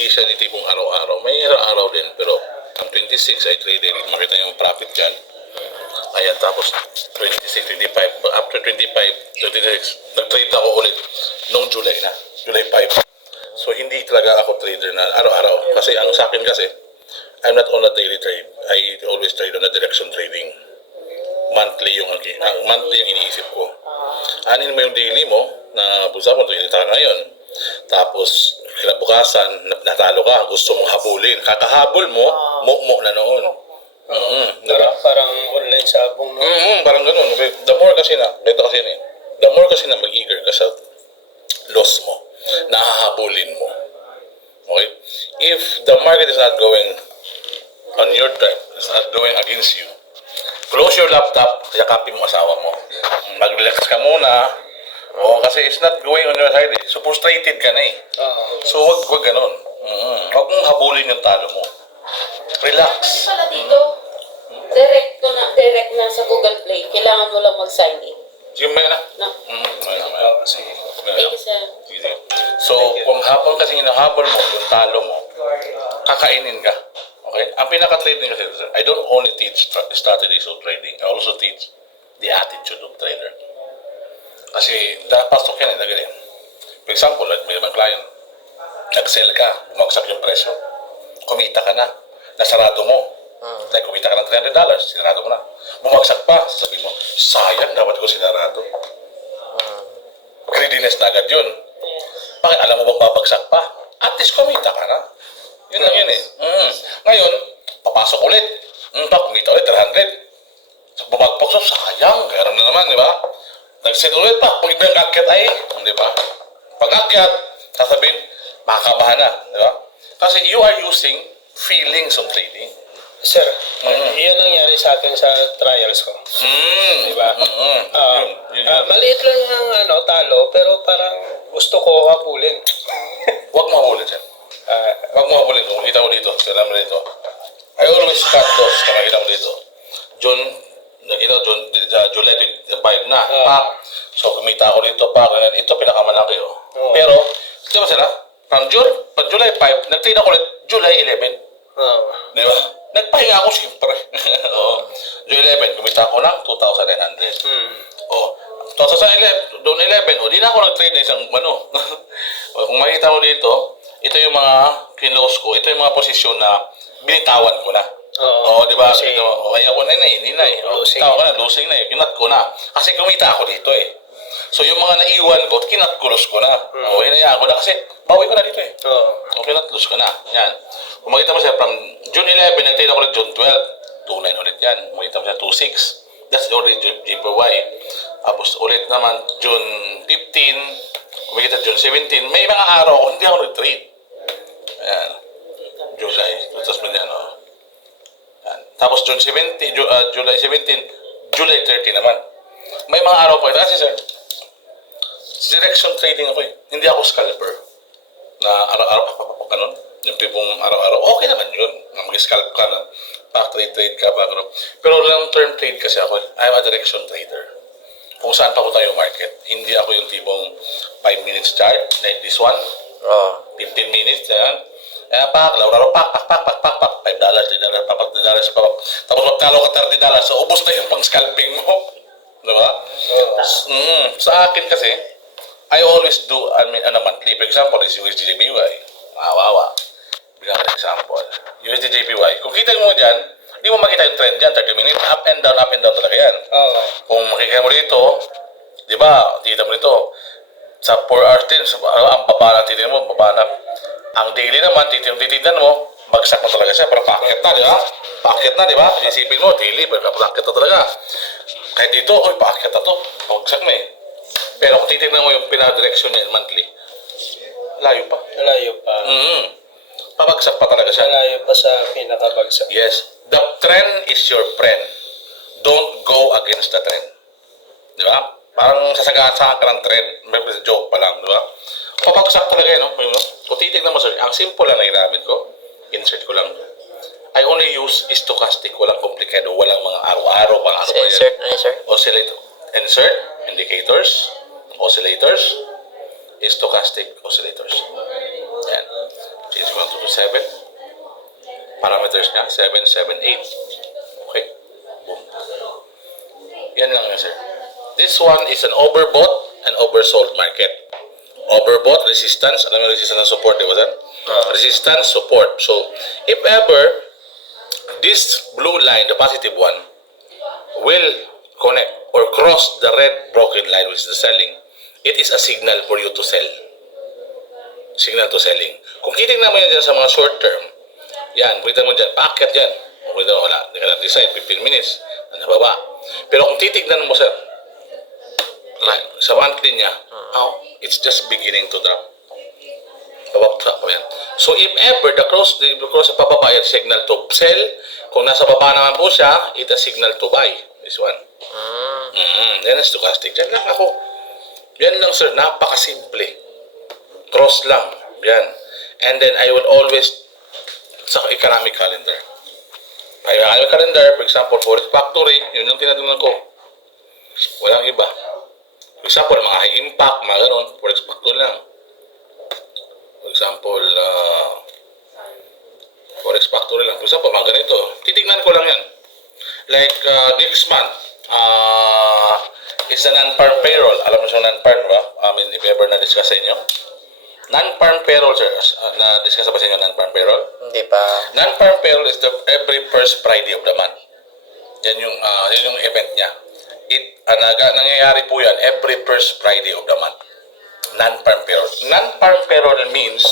hindi siya ni tipong araw-araw. May araw-araw din, pero ang 26 ay trade day. Makita yung profit dyan. Ayan, tapos 26, 25. After 25, 26, nag-trade ako ulit noong July na. July 5. So, hindi talaga ako trader na araw-araw. Kasi ang sa akin kasi, I'm not on a daily trade. I always trade on a direction trading. Monthly yung iniisip ko. Anin mo yung daily mo, na busa mo, ito ngayon. Tapos, kinabukasan, natalo ka, gusto mong habulin. Kakahabol mo, mo na noon. Parang online sabong, no? Parang ganun. The more kasi na mag-eager ka sa loss mo, nahahabulin mo. Okay? If the market is not going on your track, it's not going against you, close your laptop, yakapin mo asawa mo. Mag-relax ka muna. Kasi it's not going on your side. So, frustrated ka na eh. So, wag ganun. Wag mong habulin yung talo mo. Relax. Pala dito, direct na sa Google Play. Kailangan mo lang mag-sign in. Sige, may na. No? Sige. Thank you, sir. Sige. So, kung habang kasi hinahabol mo, yung talo mo, kakainin ka. Okay? Ang pinaka-trading kasi, I don't only teach strategies of trading. I also teach the attitude of trader. Kasi, pasok yan eh. For example, like may ibang client, nag-sell ka, bumagsak yung presyo, kumita ka na, nasarado mo. Like, kumita ka ng $300, sinarado mo na. Bumagsak pa, sabi mo, sayang, dapat ko sinarado. Greediness na agad yun. Bakit? Alam mo bang babagsak pa? At least kumita ka na. Yun lang yun eh. Ngayon, papasok ulit. Kumita ulit, 300. So, bumagpok, so sayang, kaya na naman, di ba? Nag-set ulit pa, pag nag-akyat ay, di ba? Pag akyat, sasabihin, makakabahan na, di ba? Kasi you are using feelings of trading. Sir, yun nangyari sa akin sa trials ko. Di ba? Yun. Maliit lang ang talo, pero parang gusto ko habulin. Huwag mo habulin, sir. Huwag mo habulin. Kung makita mo dito, sila mo dito. I always cut loss, kung makita mo dito. July 25 na. So, kumita ako dito, ito pinakamalaki. Pero, di ba sila? From July 5, nag-trade ako ulit July 11. Di ba? Nagpahinga ako siyempre. July 11, kumita ako ng 2,900. 2011, doon 11, di na ako nag-trade na isang kung makita mo dito, ito yung mga kinlose ko, ito yung mga posisyon na binitawan ko na. Di ba? Kaya ako na hinay. Binitawan ko na, losing na kinat ko na. Kasi kumita ako dito eh. So yung mga naiwan ko, kinat-kulos ko na. Hinayaan ko na kasi bawi ko na dito eh. Kinat-kulos ko na. Yan. Kung makita mo siya, from June 11, nag-trade ako ulit June 12. 2.9 ulit yan. Makita mo siya, 2.6. That's already GPY. Tapos ulit naman, June 15, kung makita June 17, may mga araw ako, hindi ako nag-trade. Ayan. July. Tapos mo yan, Yan. Tapos June 17, July 17, July 30 naman. May mga araw pa ito. Kasi sir, direction trading ako eh. Hindi ako scalper. Na araw-araw ganun. Yung tipong araw-araw, okay naman yun. Mag-scalp ka na, trade ka pa. Pero long-term trade kasi ako. I'm a direction trader. Kung saan pa ko tayo market. Hindi ako yung tipong 5 minutes chart, like this one. 15 minutes, yan. Araw-araw, $5, $3, $3. Tapos magkalo ka $30, so ubos na yung pang-scalping mo. Diba? Sa akin kasi, I always do, on a monthly. For example, is USDJPY. Bigyan ka ng example. USDJPY. Kung kita mo dyan, hindi mo makita yung trend dyan, 30 minutes, up and down talaga yan. Kung makikita mo dito, di ba, tita mo dito, sa 4 hours din, ang baba na titignan mo, baba na. Ang daily naman, titignan mo, bagsak na talaga siya, pero packet na, di ba? Packet na, di ba? Isipin mo, daily, pero packet na talaga. Kahit dito, packet na to, bagsak na eh. Pero kung titignan mo yung pinadireksyon niya monthly, layo pa. Pabagsak pa talaga siya. Malayo pa sa pinakabagsak. Yes. The trend is your friend. Don't go against the trend. Di ba? Parang sasagasaan ka ng trend. May joke pa lang, di ba? Pabagsak talaga yun, no? Kung titignan mo, sir, ang simple lang na ginamit ko, insert ko lang. I only use stochastic, walang komplikado, walang mga araw-araw, mga ano ba yan? Insert, Oscillator. Insert, indicators, oscillators, stochastic oscillators. Yan. Change ko lang to 7. Parameters niya, 7, 7, 8. Okay? Boom. Yan lang yun, sir. This one is an overbought and oversold market. Overbought, resistance. Alam mo resistance and support, di ba, sir? Resistance, support. So, if ever, this blue line, the positive one, will connect or cross the red broken line, which is the selling, it is a signal for you to sell. Signal to selling. Kung titignan mo yan dyan sa mga short term, yan, pwede mo dyan, paakyat yan. Pwede mo, wala, hindi ka na decide, 15 minutes, nababa. Pero kung titignan mo, sir, like, sa monthly niya, it's just beginning to drop. Bababa pa yan. So, if ever, the cross sa pababa, it's signal to sell. Kung nasa baba naman po siya, it's a signal to buy. This one. Yan ang stochastic. Yan lang ako. Yan lang, sir. Napakasimple. Cross lang. Yan. And then, I would always sa economic calendar. Economic calendar, for example, Forex Factory, yun yung tinatingnan ko. Walang iba. For example, mga high impact, mga ganun, Forex Factory lang. For example, Forex Factory lang. For example, mga ganito. Titignan ko lang yan. Like, next month, is the non-farm payroll. Alam mo siya non-farm, ba? I mean, if ever na-discuss sa inyo. Non-farm payroll, sir. Na-discuss ba sa inyo non-farm payroll? Hindi pa. Non-farm payroll is the every first Friday of the month. Yan yung event niya. Nangyayari po yan every first Friday of the month. Non-farm payroll. Non-farm payroll means,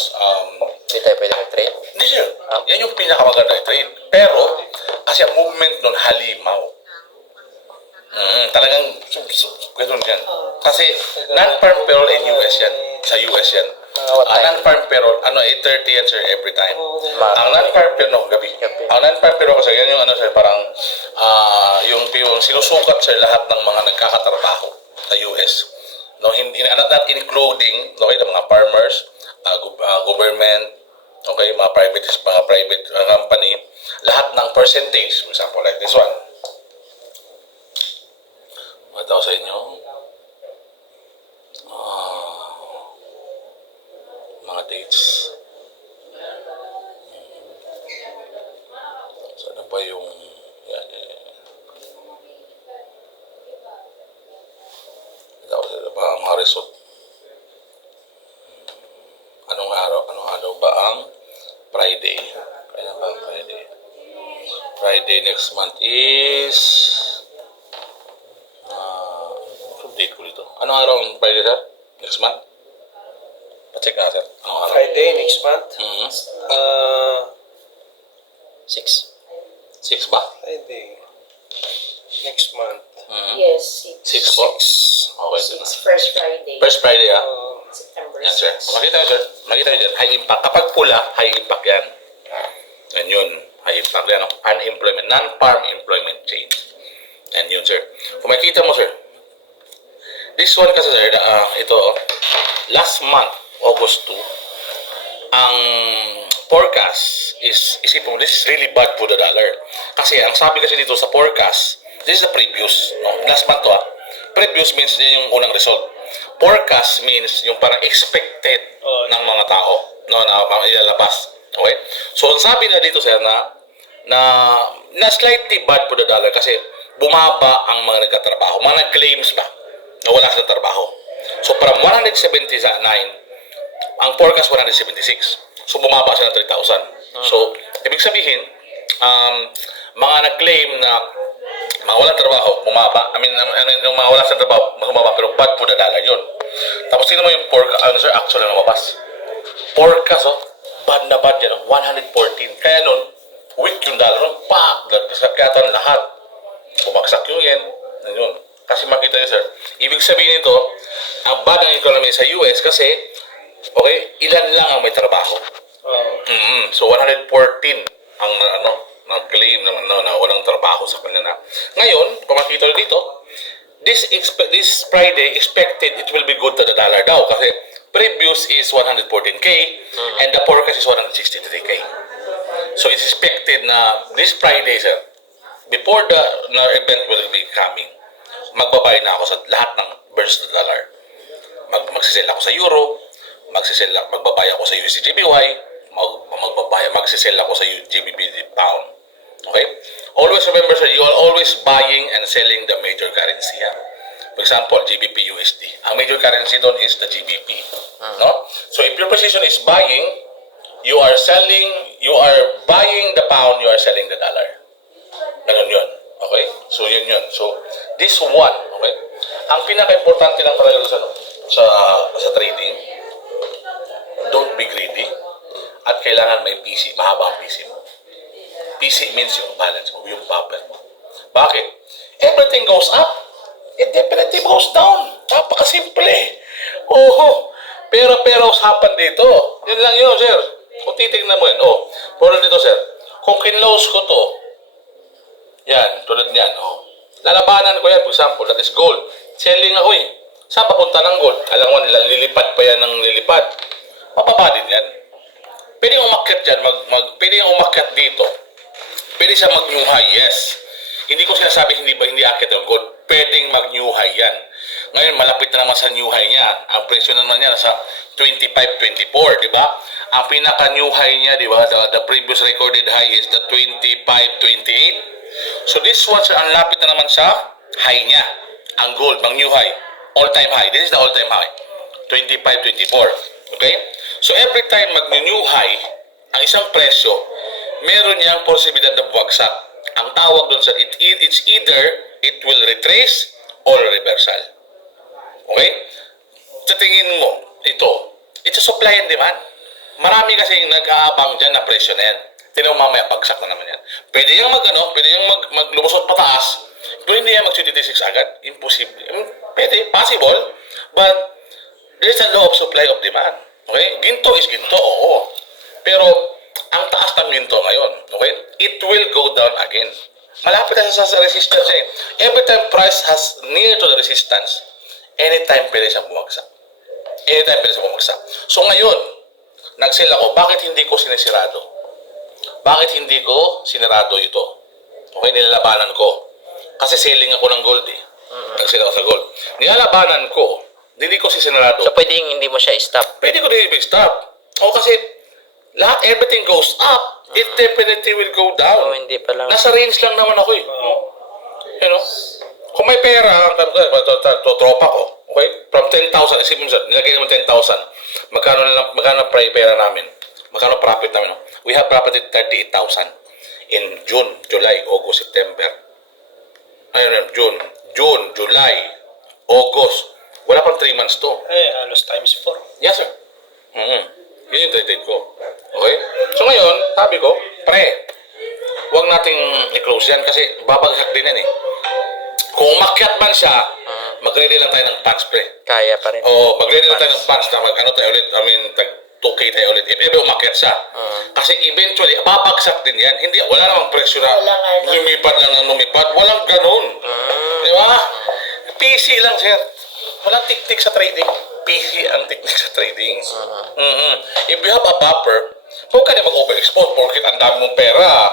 Hindi tayo pwede mag-trade. hindi sir. Yan yung pinakamaganda i-trade. Pero, kasi ang movement nun halimaw. Talagang, ganun yan. Kasi, non-farm payroll in US yan. Sa US yan. Non-farm payroll, 8:30 yan sir every time. Ang non-farm payroll, gabi. Ang non-farm payroll kasi yan yung parang, yung sinusukat sir lahat ng mga nagkakatrabaho sa US. No, not including, okay, the mga farmers, government, okay, mga private company, lahat ng percentage, for example, like this one. Ito sa inyo. Mga dates. Sana ba yung yan. Ito ba ang mga result? Anong araw ba ang Friday? Kailan ba ang Friday? Friday next month is date ko dito. Anong araw ang Friday, sir? Next month? Pa-check na, sir. Anong araw? Friday next month? 6. 6 ba? Friday. Next month. Yes, 6 po? Okay, sir. It's first Friday. First Friday, September Yan, sir. 6. Makita nyo, sir. Makita nyo dyan. High impact. Kapag pula, high impact yan. Yan yun. High impact yan. Unemployment. Non-farm employment change. Yan yun, sir. Kung makita mo, sir, this one kasi, sir, ito, last month, August 2, ang forecast isipin mo, this is really bad for the dollar. Kasi, ang sabi kasi dito sa forecast, this is the previous, no? Last month to, previous means yun yung unang result. Forecast means yung parang expected ng mga tao, no, na ilalabas. Okay? So, ang sabi na dito, sir, na slightly bad for the dollar kasi bumaba ang mga nagkatrabaho. Mga nag-claims ba na wala silang trabaho. So, from 179, ang forecast 176. So, bumaba siya ng 3,000. So, ibig sabihin, mga nag-claim na mga walang trabaho, bumaba. Yung mga wala silang trabaho, bumaba, pero bad for the dollar yun. Tapos, sino mo yung forecast, sir, actually lumabas. Forecast, bad na bad yan, 114. Kaya nun, weak yung dollar, kaya ito lahat. Bumagsak yung yen, yun. Kasi makita niyo, sir, ibig sabihin nito, ang bad ang economy sa US kasi, okay, ilan lang ang may trabaho. So, 114 ang nag-claim na walang trabaho sa kanila. Ngayon, kung makita dito, this Friday expected it will be good to the dollar daw kasi previous is 114K and the forecast is 163K. So, it's expected na this Friday, sir, before the event will be coming, magbabay na ako sa lahat ng versus the dollar. Magsisell ako sa euro, magbabay ako sa USD JPY, magsisell ako sa GBP pound. Okay? Always remember, sir, you are always buying and selling the major currency. Ha? For example, GBP USD. Ang major currency doon is the GBP. No? So if your position is buying, you are buying the pound, you are selling the dollar. Ganun yun. Okay? So yun. So this one, okay? Ang pinaka-importante lang talaga sa trading, don't be greedy. At kailangan may PC, mahaba ang PC mo. PC means yung balance mo, yung buffer mo. Bakit? Everything goes up, it definitely goes down. Napakasimple. Oo. Pero usapan dito. Yun lang yun, sir. Kung titignan mo yun. Pero dito, sir. Kung kinlose ko to, yan, tulad niyan. Lalabanan ko yan, for example, that is gold. Selling ako eh. Saan papunta ng gold? Alam mo, lilipad pa yan ng lilipad. Mababa din yan. Pwede yung umakyat dyan, pwede yung umakyat dito. Pwede siya mag-new high, yes. Hindi ko sinasabi hindi akit yung gold. Pwedeng mag-new high yan. Ngayon, malapit na naman sa new high niya. Ang presyo naman niya nasa 25.24, di ba? Ang pinaka-new high niya, di ba? The previous recorded high is the 25.28. So this one, sir, ang lapit na naman sa high niya. Ang gold, mag-new high. All-time high. This is the all-time high. 25.24. Okay? So every time mag-new high, ang isang presyo, meron niyang posibilidad na bumagsak. Ang tawag doon sa it's either it will retrace or reversal. Okay? Sa tingin mo, it's a supply and demand. Marami kasing nag-aabang dyan na presyo na yan. Tingnan mo mamaya, bagsak na naman yan. Pwede yung maglumusot pataas, pero hindi yan mag-26 agad. Imposible. Pwede, possible, but there's a law of supply of demand. Okay? Ginto is ginto, oo. Pero, ang taas ng ginto ngayon, okay? It will go down again. Malapit na sa resistance eh. Every time price has near to the resistance, anytime pwede siyang bumagsak. So ngayon, nag-sell ako, bakit hindi ko sinisirado? Bakit hindi ko sinirado ito? Okay, nilalabanan ko. Kasi selling ako ng gold eh. Nag-sell ako sa gold. Nilalabanan ko, hindi ko sinirado. So, pwedeng hindi mo siya i-stop. Pwede ko din i-stop. Kasi everything goes up, it definitely will go down. Hindi pa lang. Nasa range lang naman ako eh. You know? Kung may pera, tropa ko, okay? From 10,000, isipin mo, nilagay naman 10,000. Magkano pera namin? Magkano profit namin? We have profited 38,000 in June, July, August, September. June, July, August. Wala pang 3 months to. Halos times 4. Yes, sir. Yun yung trade ko. Okay? So ngayon, sabi ko, huwag nating i-close yan kasi babagsak din yan eh. Kung umakyat man siya, mag-ready lang tayo ng pants, Kaya pa rin. Mag-ready lang tayo ng pants na tayo ulit, tag 2K tayo ulit. If ever umakyat siya. Kasi eventually, babagsak din yan. Wala namang presyo na lumipad lang ng lumipad. Walang ganun. Di ba? PC lang, sir. Walang tiktik sa trading. PC ang teknik sa trading. If you have a buffer, huwag ka na mag-overexpose porkit ang dami mong pera,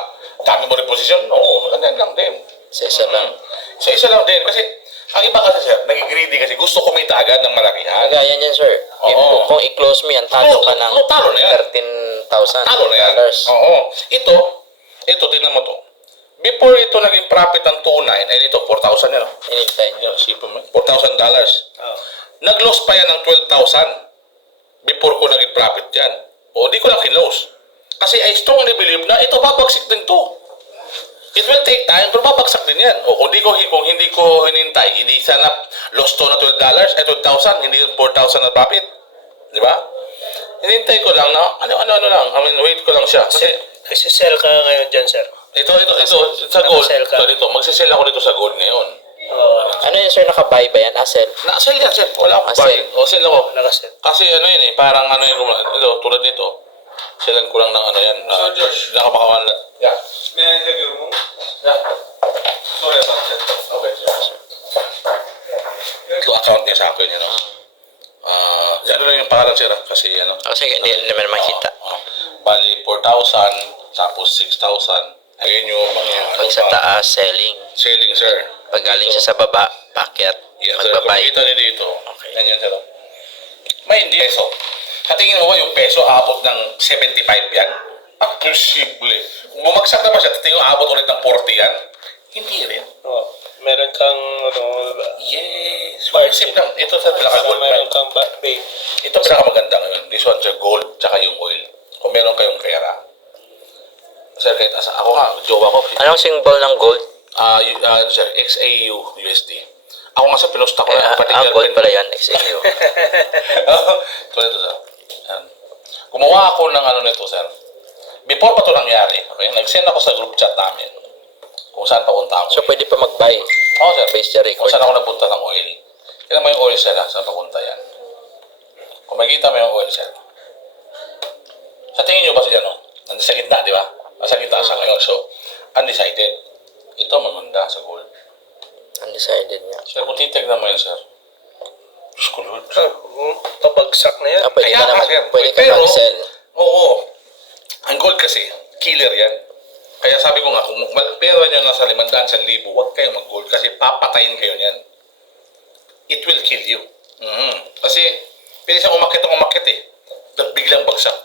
dami mo rin posisyon. Ganyan lang din. Isa lang. So, isa lang din. Kasi, ang iba kasi, sir, nagigreedy kasi gusto kumita agad ng malakihan. Gaya niyan, sir. Kung i-close mo yan, talo ka ng talo na yan. 13,000 Talo na yan. dollars. Ito, tingnan mo to. Before ito naging profit ng 2.9, ay dito, 4,000 yan. Inintay niyo. $4,000. Nag-loss pa yan ng 12,000 before ko naging profit yan. Di ko lang kinlose. Kasi I strongly believe na ito babagsik din to. It will take time, pero babagsak din yan. Kung hindi ko hinintay, hindi sana loss to na $12, 12,000, hindi 4,000 na profit. Di ba? Hinintay ko lang na, lang. Wait ko lang siya. Kasi sell ka ngayon dyan, sir. Ito, sa gold. Nakasell ka. Magsisell ako dito sa gold ngayon. Ano yun, sir? Nakabuy ba yan? Sell? Nakasell yan, sir. Wala akong buy. Sell ako. Nakasell. Kasi yun eh, parang ito, tulad nito. Sellan ko lang ng yan. Nakapakawan lang. Yeah. May I have your room? Yeah. Sorry about that. Okay, sir. Ito account niya sa akin, yan lang yung pangalan, sir. Kasi, Kasi hindi naman makita. Bali, 4,000, tapos 6,000. Ayun yung Pag sa taas, selling. selling, sir. Pag galing siya sa baba, packet. Yes, sir. Kung Magbabay. kita niyo dito, Okay. yan, sir. May hindi peso. Katingin mo ba yung peso abot ng 75 yan? Posible. Bumagsak na ba siya? Tingin mo, abot ulit ng 40 yan? Hindi rin. Oh, meron kang, Yes. Isip lang. Ito sa pinaka-gold. meron kang babe. Ito pinakamaganda ngayon. This one, sir, gold, tsaka yung oil. Kung meron kayong pera. Sir, kahit ako nga, jowa ko. Anong symbol ng gold? Sir, XAU USD. Ako nga sa pinusta ko na. Ang gold pala yan, XAU. So, ito, sir. Yan. Gumawa ako ng ano nito, sir. Before pa ito nangyari, okay, nag-send ako sa group chat namin kung saan papunta ako. So, pwede pa mag-buy. Oo, sir. Base the Kung record. saan ako nagpunta ng oil. Kailan mo yung oil, sir, saan papunta yan. Kung makikita mo yung oil, sir. Sa tingin nyo ba siya, no? Nandun sa gitna, di ba? Nasa gitna siya ngayon. So, undecided. Ito maganda sa gold. Undecided niya. Sir, kung titignan mo yan, sir. Diyos ko, Lord. Pabagsak na yan. Pwede Kaya ka nga, naman, sir. pwede ka Pero, mag-sell. Oo. Ang gold kasi, killer yan. Kaya sabi ko nga, kung pera nyo nasa 500,000, huwag kayong mag-gold kasi papatayin kayo niyan. It will kill you. Kasi, pwede siyang umakit eh. At biglang bagsak.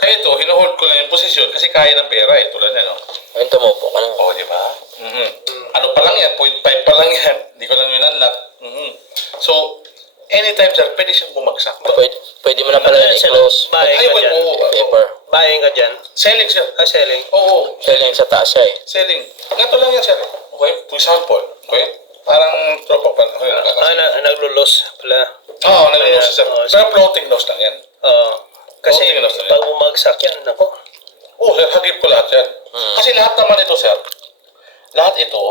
Kaya ito, hinuhold ko lang yung posisyon kasi kaya ng pera eh. Tulad na, no? Ayun, tumubo ka lang. Oo, di ba? Ano pa lang yan? 0.5 pa lang yan. Hindi ko lang yun unlock. So, anytime, sir, pwede siyang bumagsak. Pwede mo na pala Ano yan, sir? i-close. Buying Ay, ka wait, dyan. oo. Paper. Buying ka dyan. Selling, sir. Selling. Oo. Selling sa taas siya eh. Selling. Ganito lang yan, sir. Okay? For example, okay? Parang tropa pa. Okay, Naglulos pala. Oo, nag-loss, sir. Oo, Pero floating loss lang yan. Kasi Floating loss lang yan. pag bumagsak yan, nako. Oo, sir, hagip ko lahat yan. Kasi lahat naman ito, sir, lahat ito,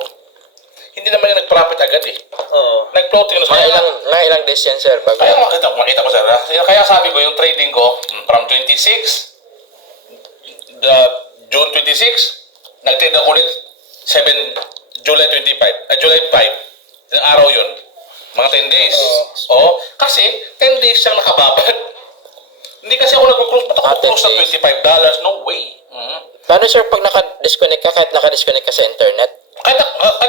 hindi naman yung nag-profit agad eh. Nag-floating loss. Mga ilang days yan, sir, bago Kaya yan. makita ko, sir. Kaya sabi ko, yung trading ko, from 26, June 26, nag-trade ako ulit July 25, July 5. Yung araw yun. Mga 10 days. Kasi 10 days siyang nakababad. Hindi kasi ako nag-close. Ba't ako 10 close ng days. $25? No way. Paano, sir, pag naka-disconnect ka, kahit naka-disconnect ka sa internet, Kahit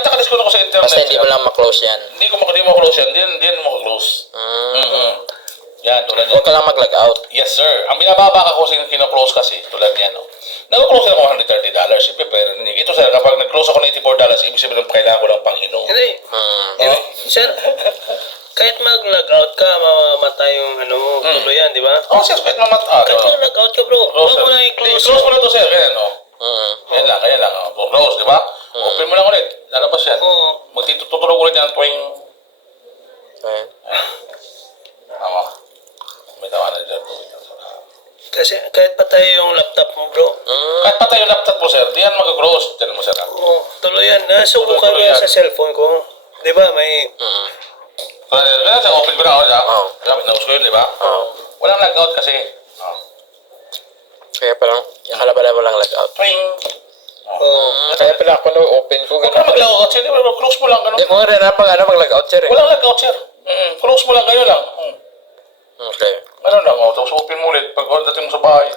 nakadiscount ako sa internet. basta hindi sir, mo lang ma-close yan. Hindi mo close yan. Hindi mo close. Yan, tulad Huwag yan. ka lang mag-log out. Yes, sir. Ang binababa ka kasi kino-close kasi, tulad niya, no? Nag-close ako $130. Siyempre, pero ito, sir, kapag nag-close ako ng $84, ibig sabihin kailangan ko lang pang-inom. Hindi. Sir, kahit mag-log out ka, mamamatay yung tuloy yan, di ba? Oh, sir, kahit mamata. Kahit mag-log out ka, bro. Close, Huwag sir. mo na i-close. Close mo na to, sir. Ganyan, no? Ganyan lang. Oh. Close, di ba? Open mo lang ulit. Lalabas yan. Oo. Magtitutulog ulit yan tuwing... Ayun. Tama. May tawa na dyan. Kasi kahit patay yung laptop mo, bro. Kahit patay yung laptop mo, sir, di yan mag-close. Diyan mo, sir. Tuloy yan. Nasubukan ko Tuloy yan yan. sa cellphone ko. Di ba, may... Ganyan, sir. Open ko na ako, sir. Oo. Naus ko yun, di ba? Walang log-out kasi. Kaya palang, akala pala walang log out. Twing. Kaya pala ako open ko. Huwag ka na mag-log-out, sir. Di ba? Close mo lang, Hindi gano'n. ko nga rin pag mag-log out, sir eh. Walang log-out, sir. Close mo lang, gano'n lang. Okay. Gano'n lang, tapos open mo ulit pag dating mo sa bahay.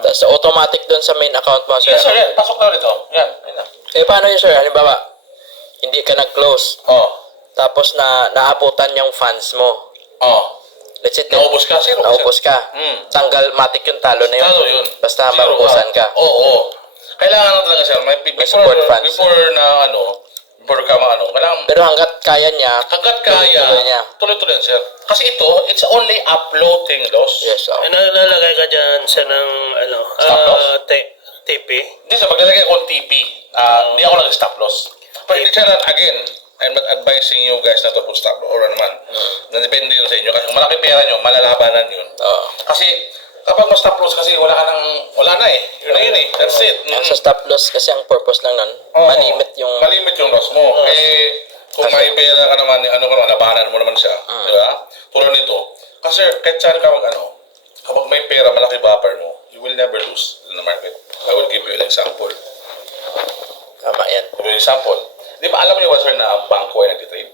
Tapos automatic doon sa main account mo, sir. Yes, sir, yan. Pasok na ulit, oh. Yan, na. Eh, paano yun, sir? Halimbawa, hindi ka nag-close. Tapos naabutan yung funds mo. Let's say, Naubos ka, zero. naubos ka. Tanggal, matik yung talo na yun. Talo yun. Basta Zero marubusan ka. Oo. Kailangan na talaga, sir. Before, support funds. before before ka kailangan, Pero hanggat kaya niya, hanggat kaya, tuloy niya. tuloy-tuloy, sir. Kasi ito, it's only uploading loss. Yes, oh. Nalalagay ka dyan sa ng, Stop loss? TP. Hindi, sir. Maglalagay ko ng TP. Hindi ako nag-stop loss. Pero hindi, sir, again, I'm not advising you guys na to put stop loss or naman. Depende yun sa inyo. Kasi kung malaki pera nyo, malalabanan yun. Kasi, kapag ma-stop loss kasi wala na eh. Yun na yun eh. That's it. Ang sa stop loss kasi ang purpose lang nun, malimit yung... Malimit yung loss mo. Kung may pera ka naman, labanan mo naman siya. Di ba? Tulad nito. Kasi kahit saan ka kapag may pera, malaki buffer mo, you will never lose in the market. I will give you an example. Tama yan. Give you an example. Di ba alam niyo ba, sir, na ang bangko ay nag-trade?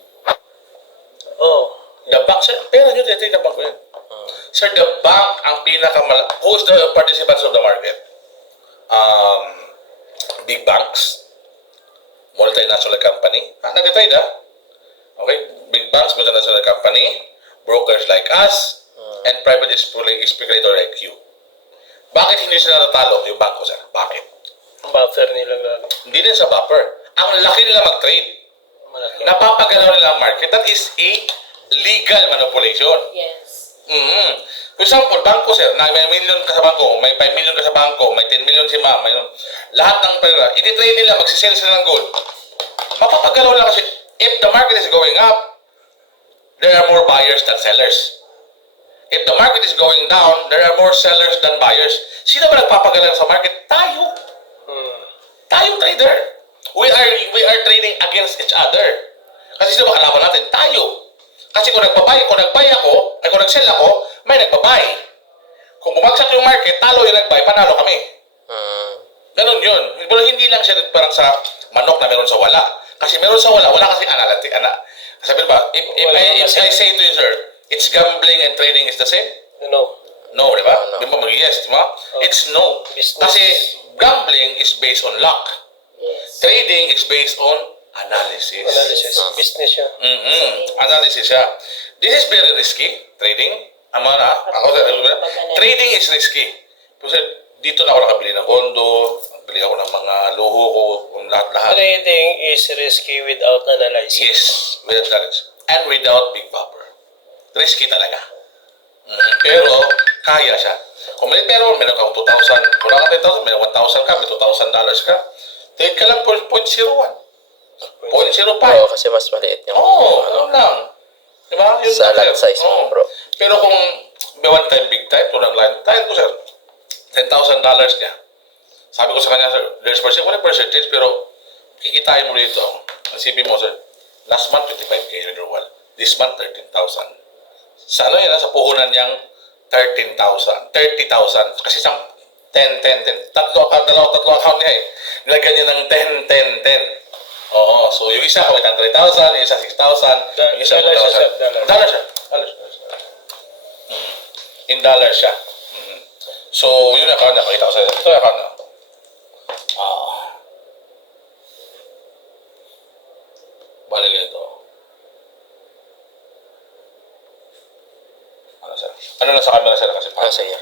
The bank, sir, pera nyo, nag-trade ang bangko yan. Sir, the bank, ang who is the participants of the market? Big banks, multinational company. Nag-trade, Okay? Big banks, multinational company, brokers like us, and private speculator like you. Bakit hindi sila natalo yung bangko, sir? Bakit? Ang buffer nila grabe. Hindi din sa buffer. Ang laki nila mag-trade. Malaki. Napapagalaw nila ang market. That is a legal manipulation. Yes. For example, bangko, sir, na may million ka sa bangko, may 5 million ka sa bangko, may 10 million si ma'am, may lahat ng pera, iti-trade nila, magsisell sila ng gold. Mapapagalaw lang kasi if the market is going up, there are more buyers than sellers. If the market is going down, there are more sellers than buyers. Sino ba nagpapagalaw sa market? Tayo. Tayo trader. We are trading against each other. Kasi sino ba kalaban natin? Tayo. Kasi kung nagpabay ako, kung nag-sell ako, may nagbabay. Kung bumagsak yung market, talo yung nagbay, panalo kami. Ganun yun. Pero hindi lang siya parang sa manok na meron sa wala. Kasi meron sa wala kasi analytic. Sabi ba, if I say to you, sir, it's gambling and trading is the same? No. No, di ba? No. Di ba mag-yes, di ba? It's no. Business. Kasi gambling is based on luck. Yes. Trading is based on analysis. Analysis. Business siya. Analysis siya. This is very risky, trading. Trading is risky. Kasi dito na ako nakabili ng kondo, bili ako ng mga luho ko, lahat-lahat. Trading is risky without analyzing. Yes, without knowledge. And without big buffer. Risky talaga. Pero, kaya siya. Kung may pero, meron kang 2,000, wala ka 10,000, meron 1,000 ka, may $2,000 ka, take ka lang 0.01. 0.05. Oo, kasi mas maliit yung... Ano lang. Diba? Yun Sa lang, lot sir. size mo, bro. Pero kung may one time, big time, tulang line, tayo ko, sir, $10,000 niya. Sabi ko sa kanya, sir, there's percentage, pero kikitain mo dito. Isipin mo, sir, last month, 25K withdrawal. This month, 13,000. Sa ano yan, sa puhunan niyang 30,000. Kasi isang 10. Tatlo account niya eh. Nilagyan niya ng 10. Oo, so yung isa, may 100,000, yung isa 6,000, yung isa Dollar siya, sir, 2,000. dollar. Dollar siya. In dollars siya. So, yun yung account niya. Pakita ko sa'yo. Ito yung account niya. Balik ganito. Ano, sir? Ano lang sa camera, sir? Kasi Ah, sige.